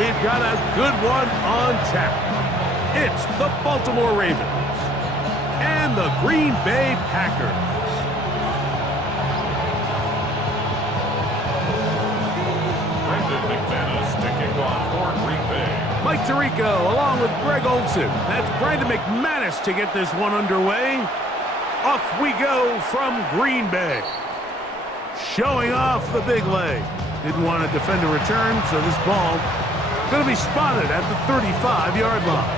we've got a good one on tap. It's the Baltimore Ravens and the Green Bay Packers. Mike Tirico along with Greg Olsen. That's Brandon McManus to get this one underway. Off we go from Green Bay. Showing off the big leg. Didn't want to defend a return, so this ball going to be spotted at the 35-yard line.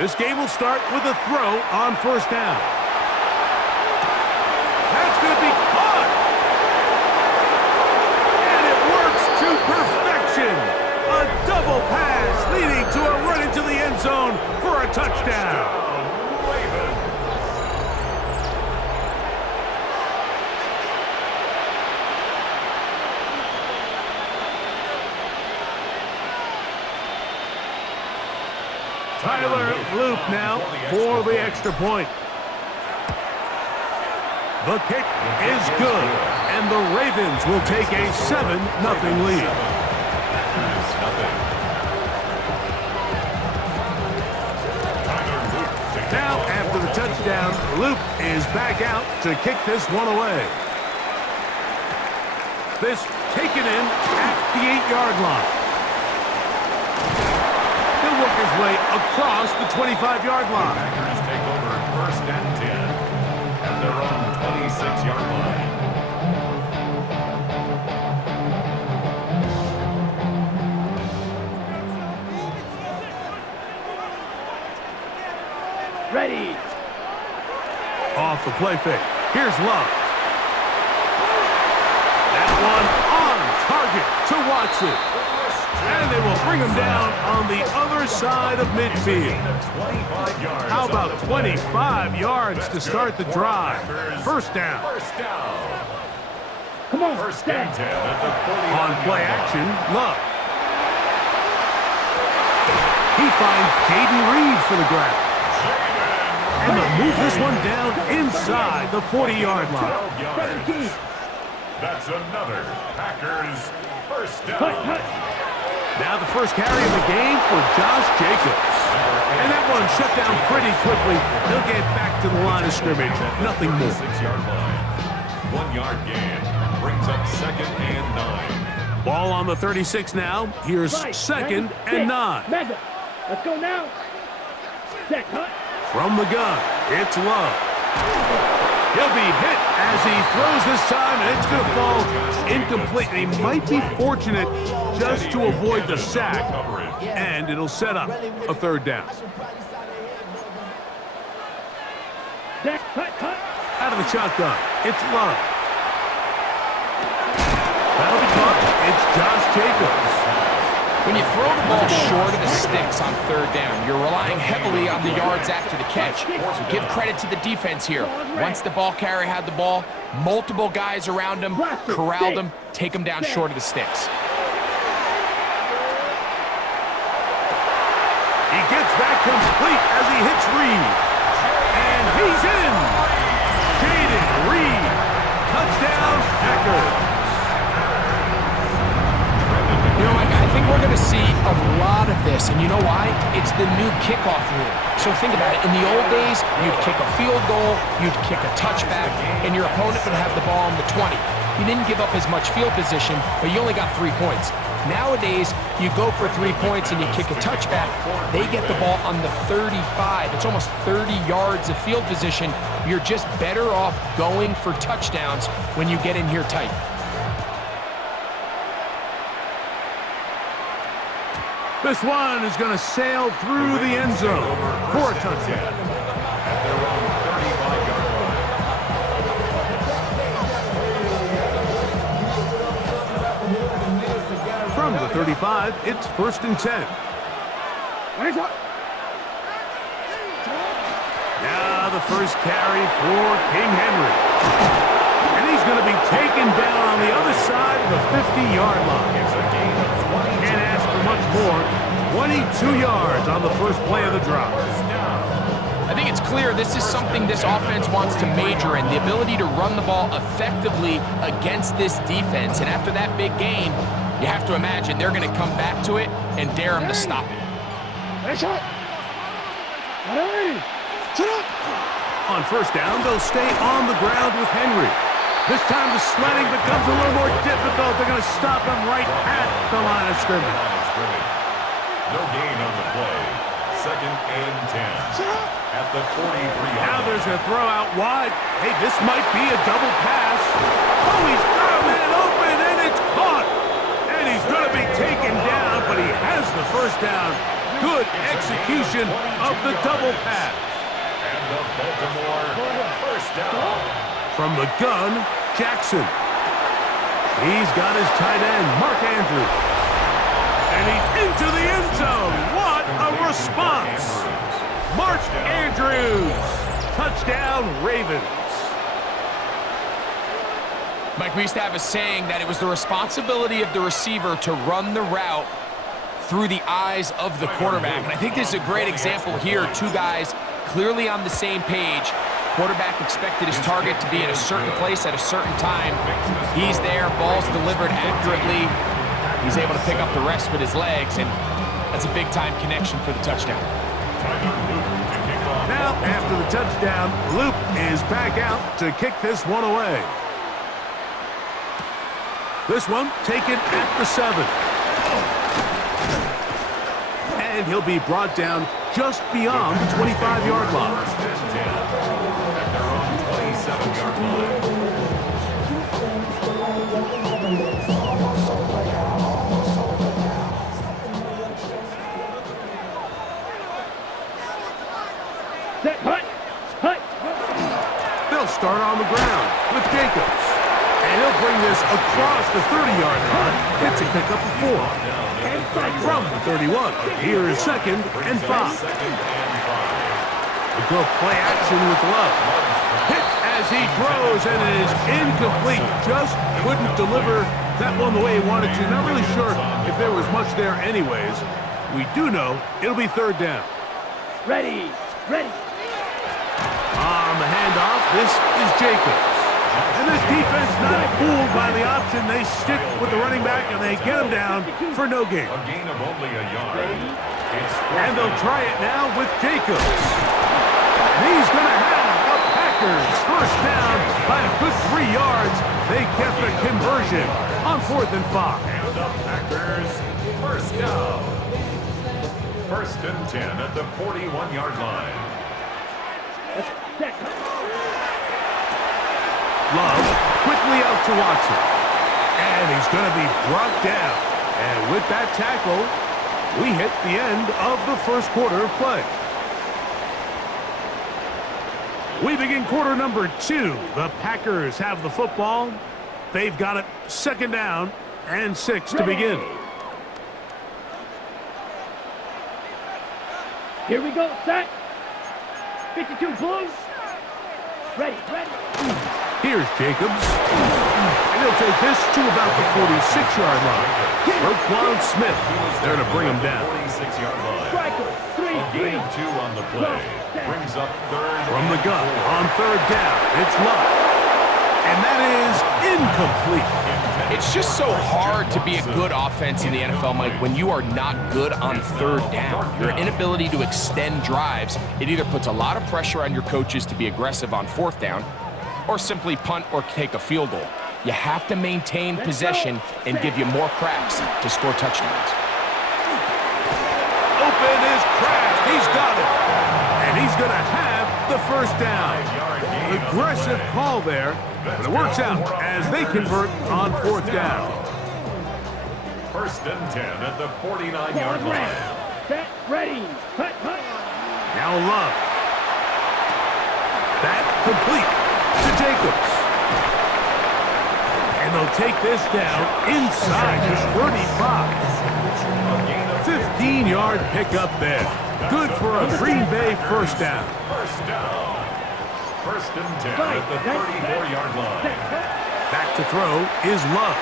This game will start with a throw on first down. That's going to be caught. And it works to perfection. A double pass leading to a run into the end zone for a touchdown. Tyler Loop now for the extra point. The kick is good, and the Ravens will take a 7-0 lead. Now, after the touchdown, Loop is back out to kick this one away. This taken in at the 8-yard line. He'll work his way across the 25-yard line. Packers take over first and 10 at their own 26-yard line. Ready. Off the play fake. Here's Love. That one on target to Watson. And they will bring him down on the other side of midfield. How about 25 yards to start the drive? First down. Come on. First and 10 at the 40. On play action, Love. He finds Jaden Reed for the grab. And they'll move this one down inside the 40-yard line. That's another Packers first down. Now the first carry of the game for Josh Jacobs. And that one shut down pretty quickly. He'll get back to the line of scrimmage. Nothing more. 6-yard line. 1-yard gain. Brings up second and 9. Ball on the 36 now. Here's second and 9. Mega. Let's go now. Set, cut. From the gun, it's Love. He'll be hit as he throws this time, and it's going to fall incomplete. And he might be fortunate just to avoid the sack, and it'll set up a third down. Out of the shotgun, it's Love. That'll be caught. It's Josh Jacobs. When you throw the ball short of the sticks on third down, you're relying heavily on the yards after the catch. So give credit to the defense here. Once the ball carrier had the ball, multiple guys around him, corralled him, take him down short of the sticks. He gets that complete as he hits Reed. And he's in. Jaden Reed. Touchdown, Packers. You know, Mike, I think we're going to see a lot of this, and you know why? It's the new kickoff rule. So think about it. In the old days, you'd kick a field goal, you'd kick a touchback, and your opponent would have the ball on the 20. You didn't give up as much field position, but you only got 3 points. Nowadays, you go for 3 points and you kick a touchback, they get the ball on the 35. It's almost 30 yards of field position. You're just better off going for touchdowns when you get in here tight. This one is going to sail through the end zone for a touchdown. At their own 35-yard line. From the 35, it's first and 10. Now the first carry for King Henry. And he's going to be taken down on the other side of the 50-yard line. It's a gain of 20. Can't ask for much more. 22 yards on the first play of the drive. It's clear this is something this offense wants to major in, the ability to run the ball effectively against this defense. And after that big gain, you have to imagine they're going to come back to it and dare them to stop it. On first down, they'll stay on the ground with Henry. This time the sledding becomes a little more difficult. They're going to stop him right at the line of scrimmage. No gain on the play. 2nd and 10. At the 43-yard line. Now there's a throw out wide. Hey, this might be a double pass. Oh, he's got a man open, and it's caught. And he's going to be taken down, but he has the first down. Good execution of the double pass. And the Baltimore first down. From the gun, Jackson. He's got his tight end, Mark Andrews. And he's into the end zone. What a response. Mark Andrews. Touchdown, Ravens. Mike, we used to have a saying that it was the responsibility of the receiver to run the route through the eyes of the quarterback. And I think this is a great example here. Two guys clearly on the same page. Quarterback expected his target to be at a certain place at a certain time. He's there, ball's delivered accurately. He's able to pick up the rest with his legs, and that's a big-time connection for the touchdown. Now, after the touchdown, Loop is back out to kick this one away. This one taken at the 7. And he'll be brought down just beyond the 25-yard line. First and 10 at their own 27-yard line. Set, hut, hut. They'll start on the ground with Jacobs. And he'll bring this across the 30-yard line. It's a pickup of 4. From the 31, here is 2nd and 5. A good play action with Love. Hit as he throws, and it is incomplete. Just couldn't deliver that one the way he wanted to. Not really sure if there was much there anyways. We do know it'll be 3rd down. Ready, ready. On the handoff, this is Jacobs. And this defense not fooled by the option. They stick with the running back, and they get him down for no gain. A gain of only a yard. And they'll try it now with Jacobs. And he's going to have the Packers first down by a good 3 yards. They get the conversion on 4th and 5. And the Packers first down. 1st and 10 at the 41-yard line. Set. Love quickly out to Watson. And he's going to be brought down. And with that tackle, we hit the end of the first quarter of play. We begin quarter number 2. The Packers have the football. They've got it 2nd down and 6 to begin. Here we go, set. 52 Blues. Ready, ready. Here's Jacobs. And he'll take this to about the 46-yard line. Roquan Smith there to bring him down. 46-yard line. Striker, A gain of 2 on the play. Brings up 3rd. From the gun on 3rd down, it's Love. And that is incomplete. It's just so hard to be a good offense in the NFL, Mike, when you are not good on 3rd down. Your inability to extend drives, it either puts a lot of pressure on your coaches to be aggressive on 4th down, or simply punt or take a field goal. You have to maintain possession and give you more cracks to score touchdowns. Open is Kraft. He's got it. And he's going to have the first down. Aggressive call there, but it works out as they convert on 4th down. 1st and 10 at the 49-yard line. Set, ready, hut, hut. Now Love. That complete to Jacobs. And they'll take this down inside the 35. 15-yard pickup there. Good for a Green Bay first down. First down. 1st and 10 at the 34-yard line. Back to throw is Love.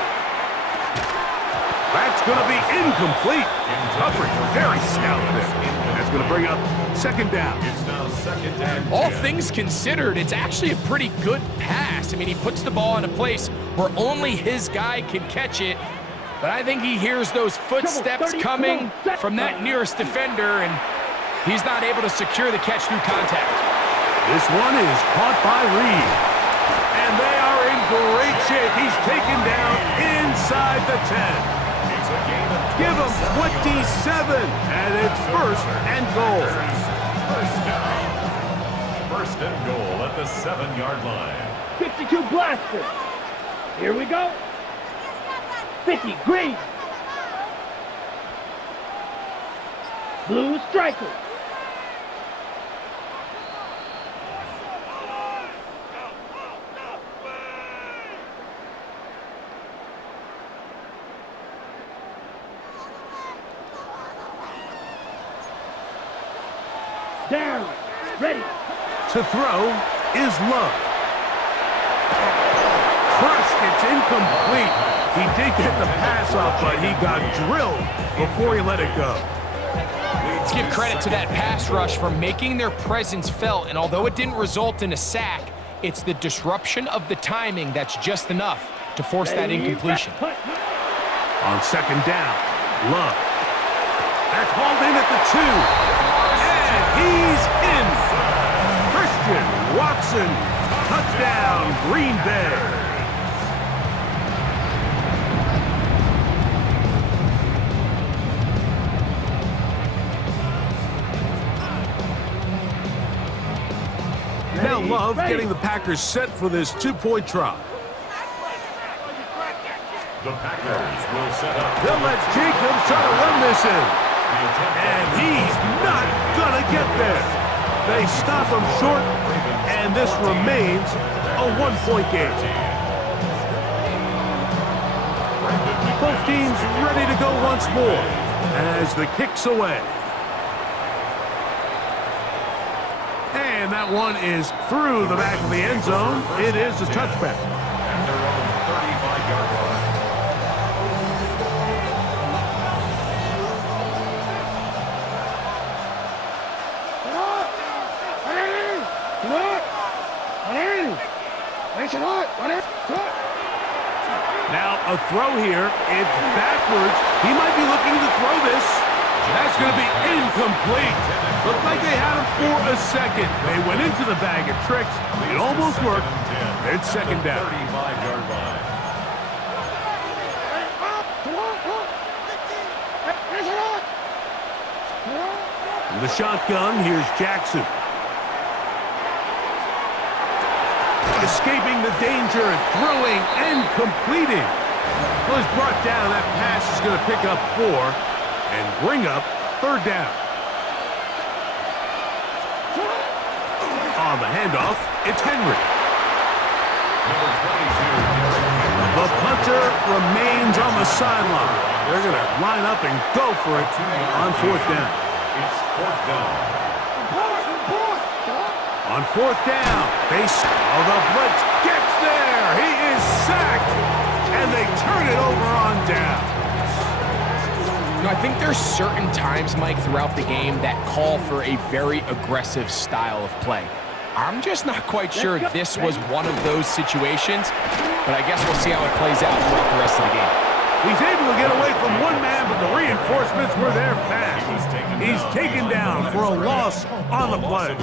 That's going to be incomplete. Coverage very stout there. That's going to bring up second down. It's now second and All 10. things considered, it's actually a pretty good pass. I mean, he puts the ball in a place where only his guy can catch it. But I think he hears those footsteps coming from that nearest defender, and he's not able to secure the catch through contact. This one is caught by Reed. And they are in great shape. He's taken down inside the 10. It's a game of Give him 27, and it's first and goal. First down. First and goal at the 7-yard line. 52 blasters. Here we go. 50 green. Blue strikers. Down. Ready. To throw is Love. Crushed, it's incomplete. He did get the pass off, but he got drilled before he let it go. Let's give credit to that pass rush for making their presence felt, and although it didn't result in a sack, it's the disruption of the timing that's just enough to force that incompletion. On second down, Love. That's hauled in at the 2. And he's in. Christian Watson, touchdown, Green Bay. Now Love getting the Packers set for this 2-point try. The Packers will set up. They'll let Jacobs try to run this in. And he's not gonna get there. They stop him short, and this remains a 1-point game. Both teams ready to go once more as the kick's away. And that one is through the back of the end zone. It is a touchback. At their own 35-yard line. Now a throw here. It's backwards. He might be looking to throw this. That's going to be incomplete. Looked like they had him for a second. They went into the bag of tricks. It almost worked. It's second down. 35-yard line. In the shotgun, here's Jackson. Escaping the danger, throwing and completing. Well, he's brought down. That pass is going to pick up 4 and bring up third down. On the handoff, it's Henry. Number 22. The punter remains on the sideline. They're going to line up and go for it on fourth down. It's fourth down. On fourth down, the blitz gets there. He is sacked, and they turn it over on down. You know, I think there's certain times, Mike, throughout the game that call for a very aggressive style of play. I'm just not quite sure this was one of those situations, but I guess we'll see how it plays out throughout the rest of the game. He's able to get away from one man, but the reinforcements were there fast. He's taken down for a loss on the play.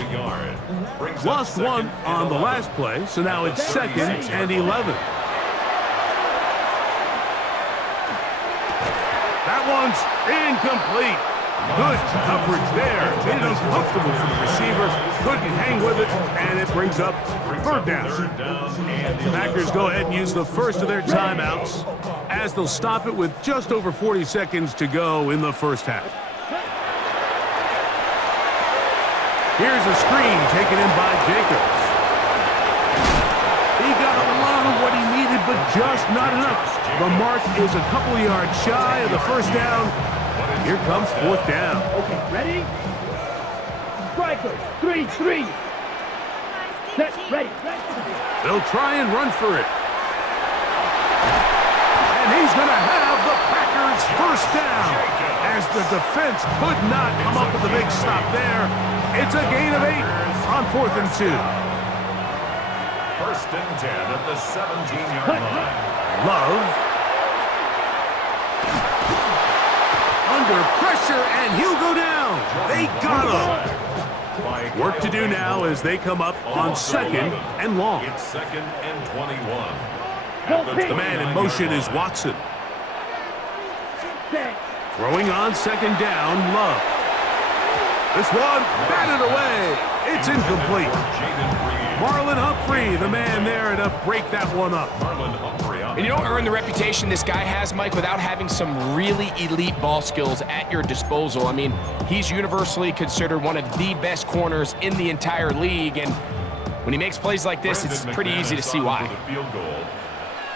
Lost one on the last play, so now it's second and 11. That one's incomplete. Good coverage there. Made it uncomfortable for the receiver. Couldn't hang with it, and it brings up third down. The Packers go ahead and use the first of their timeouts as they'll stop it with just over 40 seconds to go in the first half. Here's a screen taken in by Jacobs. He got a lot of what he needed, but just not enough. The mark is a couple yards shy of the first down. Here comes fourth down. Okay, ready? Strikers, 3-3. Set, ready. They'll try and run for it. And he's going to have the Packers Packers first down. As the defense could not come up with a big stop there. It's a gain of 8 on 4th and 2. First and 10 at the 17-yard line. Love. Under pressure, and he'll go down. They got him. Work to do now as they come up on 2nd and long. It's 2nd and 21. The man in motion is Watson. Throwing on 2nd down, Love. This one batted away. It's incomplete. Marlon Humphrey, the man there to break that one up. And you don't earn the reputation this guy has, Mike, without having some really elite ball skills at your disposal. I mean, he's universally considered one of the best corners in the entire league, and when he makes plays like this, it's pretty easy to see why. Field goal,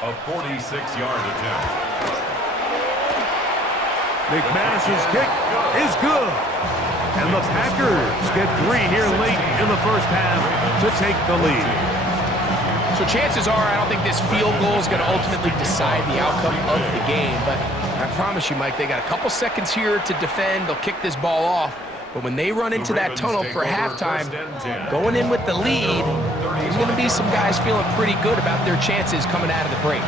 a 46-yard attempt. McManus's kick is good. And the Packers get 3 here late in the first half to take the lead. So chances are, I don't think this field goal is going to ultimately decide the outcome of the game. But I promise you, Mike, they got a couple seconds here to defend. They'll kick this ball off. But when they run into that tunnel for halftime, going in with the lead, there's going to be some guys feeling pretty good about their chances coming out of the break.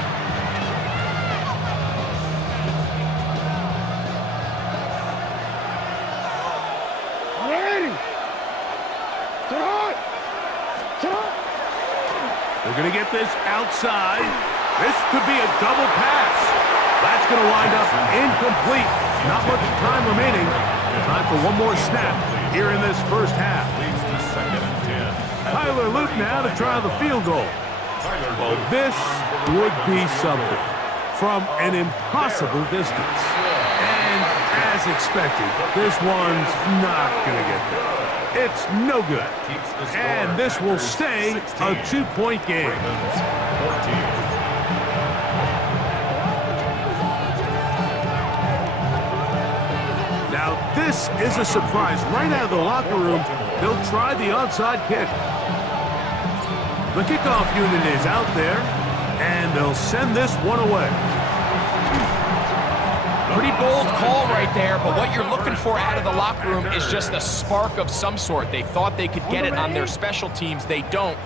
They're going to get this outside. This could be a double pass. That's going to wind up incomplete. Not much time remaining. Time for one more snap here in this first half. Tyler Luke now to try the field goal. Well, this would be something from an impossible distance. And as expected, this one's not going to get there. It's no good. And this will stay a 2-point game. Now, this is a surprise. Right out of the locker room, they'll try the onside kick. The kickoff unit is out there, and they'll send this one away. Pretty bold call right there, but what you're looking for out of the locker room is just a spark of some sort. They thought they could get it on their special teams. They don't.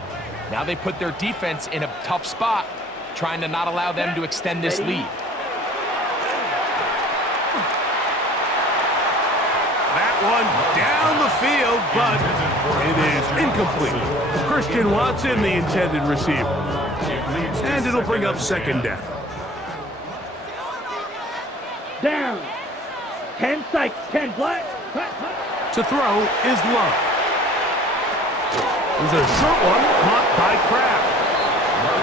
Now they put their defense in a tough spot, trying to not allow them to extend this lead. That one down the field, but it is incomplete. Christian Watson, the intended receiver. And it'll bring up 2nd down. Down. 10 Sykes, 10 Black. To throw is Love. There's a short one caught by Kraft.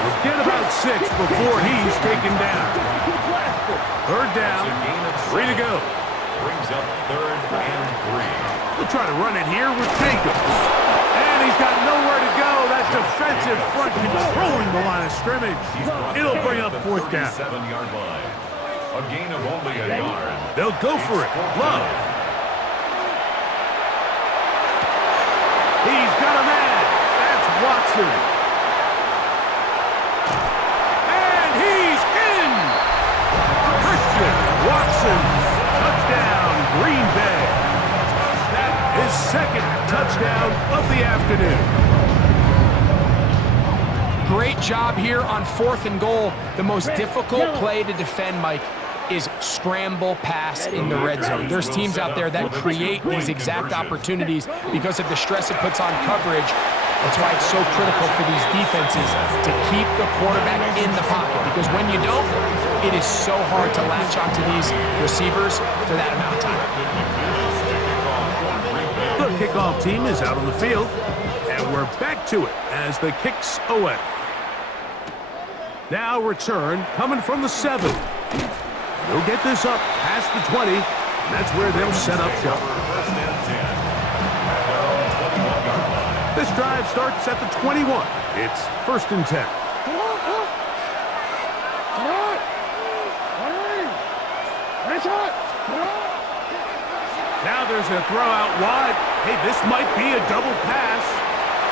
He'll get about 6 before he's taken down. 3rd down, 3 to go. Brings up 3rd and 3. We'll try to run it here with Jacobs. And he's got nowhere to go. That defensive front controlling the line of scrimmage. It'll bring up 4th down. 7-yard line. A gain of only a yard. They'll go for it. Love. He's got a man. That's Watson. And he's in. Christian Watson. Touchdown, Green Bay. That is 2nd touchdown of the afternoon. Great job here on 4th and goal. The most difficult play to defend, Mike, is scramble pass in the red zone. There's teams out there that create these exact opportunities because of the stress it puts on coverage. That's why it's so critical for these defenses to keep the quarterback in the pocket, because when you don't, it is so hard to latch onto these receivers for that amount of time. The kickoff team is out on the field, and we're back to it as the kick's away. Now return coming from the 7. They'll get this up past the 20, and that's where they'll set up shop. This drive starts at the 21. It's 1st and 10. Now there's a throw out wide. Hey, this might be a double pass.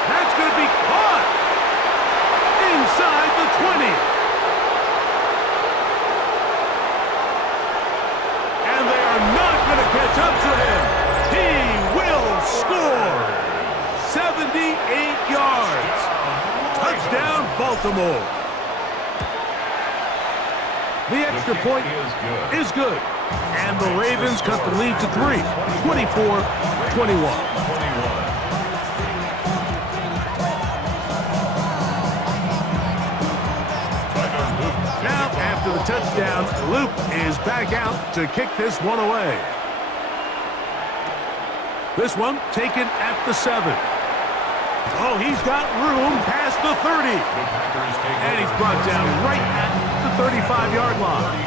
That's going to be caught inside the 20. yards. Touchdown, Baltimore. The extra point is good. And the Ravens cut the lead to 3, 24-21. Now, after the touchdown, Luke is back out to kick this one away. This one taken at the 7. Oh, he's got room past the 30. And he's brought down right at the 35-yard line.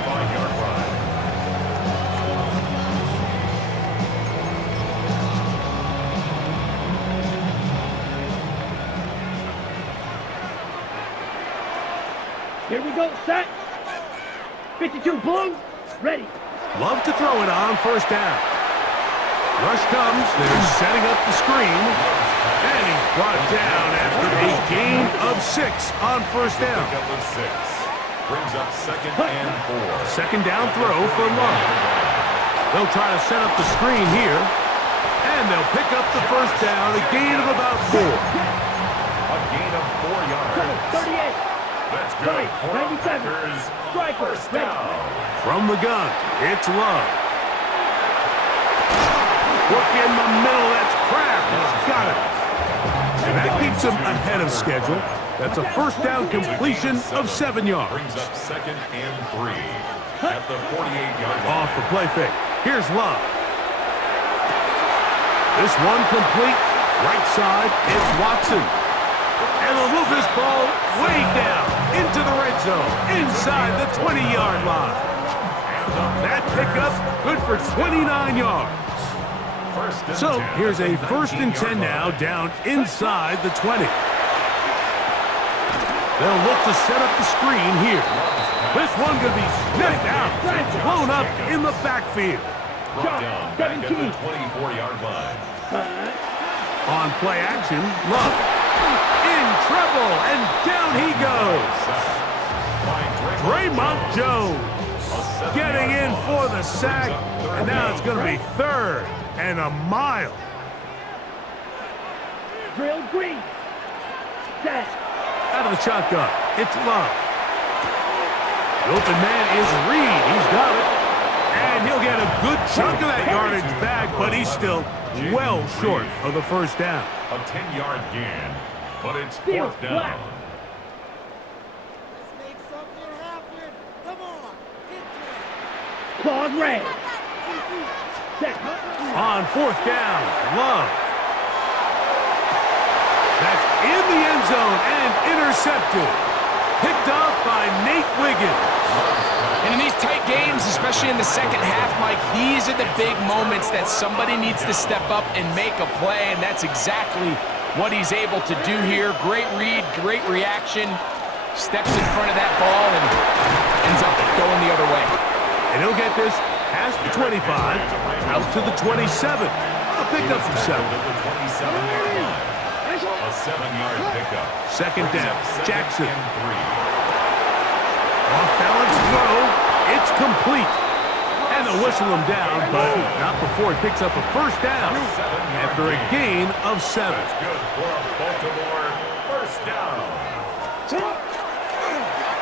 Here we go, set. 52 blue, ready. Love to throw it on first down. Rush comes, they're setting up the screen, and he's brought down after a gain of 6 on first down. Brings up 2nd and 4. Second down throw for Love. They'll try to set up the screen here, and they'll pick up the first down, a gain of about 4. A gain of 4 yards. 38. That's good. 97. First down. From the gun, it's Love. Work in the middle, that's Kraft, he's got it. And that keeps him ahead of schedule. That's a first down completion of 7 yards. Brings up 2nd and 3 at the 48-yard line. Off the play fake. Here's Love. This one complete. Right side, it's Watson. And they'll move this ball way down into the red zone, inside the 20-yard line. That pickup good for 29 yards. So here's a 1st and 10 now, down inside the 20. They'll look to set up the screen here. This one could be sniffed out, blown up in the backfield. Brought down back at the 24-yard line. On play action, Love in trouble, and down he goes. Draymond Jones getting in for the sack, and now it's going to be 3rd and a mile. Drill green. Set. Out of the shotgun, it's Love. The open man is Reed. He's got it. And he'll get a good chunk of that yardage back, but he's still well short of the first down. A 10-yard gain, but it's 4th down. Let's make something happen. Come on. Hit Claude Ray. Set. On 4th down, Love. That's in the end zone and intercepted. Picked off by Nate Wiggins. And in these tight games, especially in the second half, Mike, these are the big moments that somebody needs to step up and make a play, and that's exactly what he's able to do here. Great read, great reaction, steps in front of that ball and ends up going the other way. And he'll get this past the 25, out to the 27. A pickup of 7. A 7-yard pickup. Second down, Jackson. And 3. Off-balance throw, it's complete. And they'll whistle him down, but not before he picks up a first down after a gain of 7. That's good for a Baltimore first down.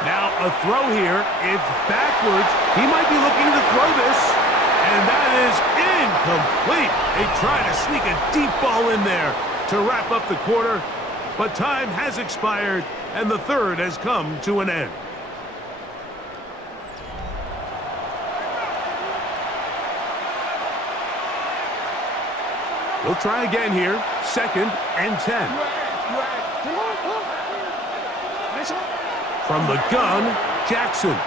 Now a throw here, it's backwards. He might be looking to throw this, and that is incomplete. They try to sneak a deep ball in there to wrap up the quarter, but time has expired, and the 3rd has come to an end. We'll try again here. 2nd and 10. From the gun, Jackson.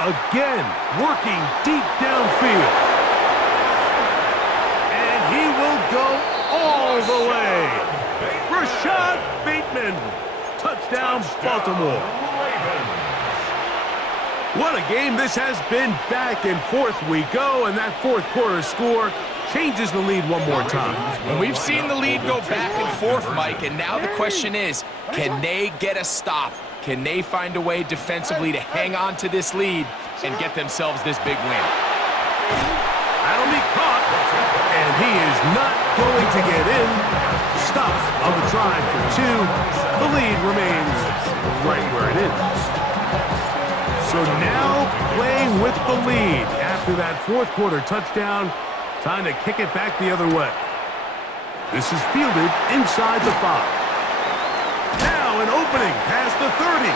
Again, working deep downfield. And he will go all the way. Rashad Bateman. Touchdown, Baltimore. What a game this has been. Back and forth we go, and that 4th quarter score changes the lead one more time. And we've seen the lead go back and forth, Mike, and now the question is, can they get a stop? Can they find a way defensively to hang on to this lead and get themselves this big win? That'll be caught, and he is not going to get in. Stop on the try for two. The lead remains right where it is. So now playing with the lead after that fourth quarter touchdown. Time to kick it back the other way. This is fielded inside the 5. Now an opening past the 30.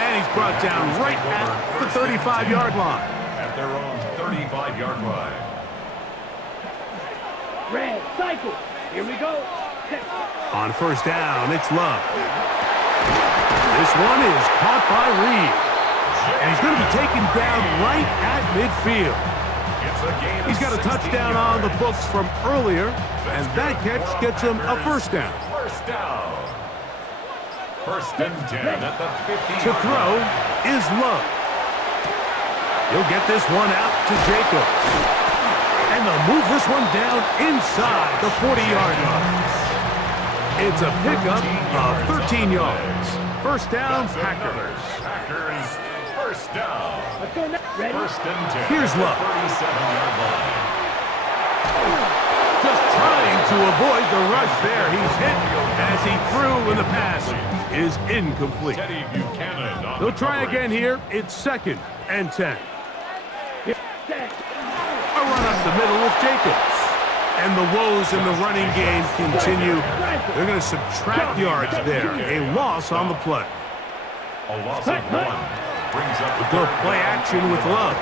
And he's brought down right at the 35-yard line. At their own 35-yard line. Red, cycle. Here we go. On first down, it's Love. This one is caught by Reed. And he's going to be taken down right at midfield. He's got a touchdown on the books from earlier, and that catch gets him a first down. First down. First and 10 at the 50. To throw is Love. He'll get this one out to Jacobs. And they'll move this one down inside the 40-yard line. It's a pickup of 13 yards. First down, Packers. Packers, first down. Let's go now. Ready? First and 10. Here's Love. 37-yard line. Just trying to avoid the rush there. He's hit as he threw, and the pass is incomplete. Teddy Buchanan on They'll the try coverage. again here. It's second and 10. Set. A run up the middle with Jacobs. And the woes in the running game continue. They're going to subtract yards there. A loss on the play. A loss of 1 brings up the They'll play action with Love.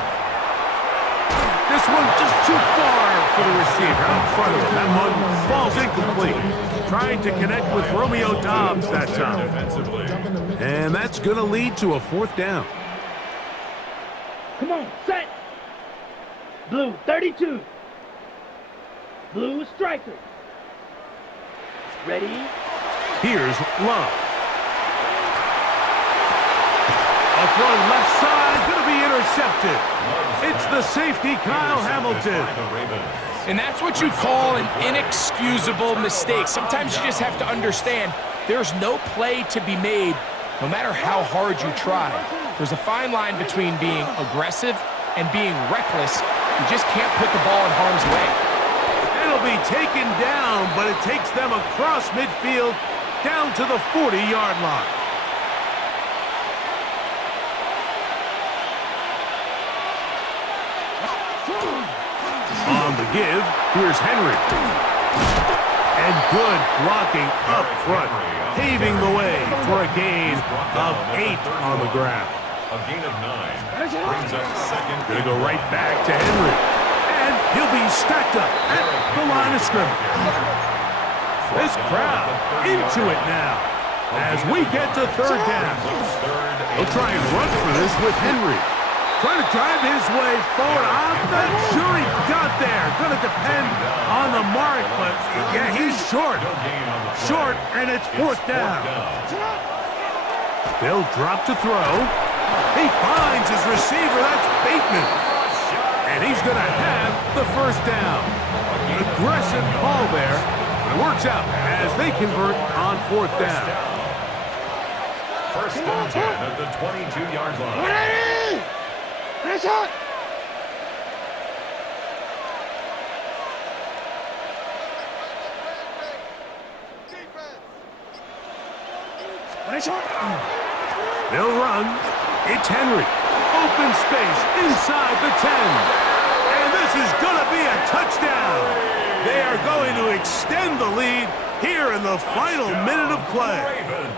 This one just too far for the receiver out in front of him. That one falls incomplete. Trying to connect with Romeo Dobbs that time. defensively. And that's going to lead to a fourth down. Come on, set. Blue, 32. Blue striker. Ready? Here's Love. A throw left side, going to be intercepted. It's the safety, Kyle Hamilton. And that's what you call an inexcusable mistake. Sometimes you just have to understand there's no play to be made, no matter how hard you try. There's a fine line between being aggressive and being reckless. You just can't put the ball in harm's way. It'll be taken down, but it takes them across midfield down to the 40-yard line. On the give, here's Henry. And good blocking up front, paving the way for a gain of 8 on the ground. A gain of 9 brings up second. Gonna go right back to Henry. And he'll be stacked up at the line of scrimmage. This crowd into it now as we get to third down. He'll try and run for this with Henry. Trying to drive his way forward. I'm not sure he got there. Going to depend on the mark, but yeah, he's short. Short, and it's fourth down. They'll drop to throw. He finds his receiver. That's Bateman. And he's going to have the first down. Aggressive call there. It works out as they convert on fourth down. First and 10 at the 22-yard line. Ready? Finish up. They'll run. It's Henry. Open space inside the 10. And this is going to be a touchdown. They are going to extend the lead here in the final minute of play. Ravens.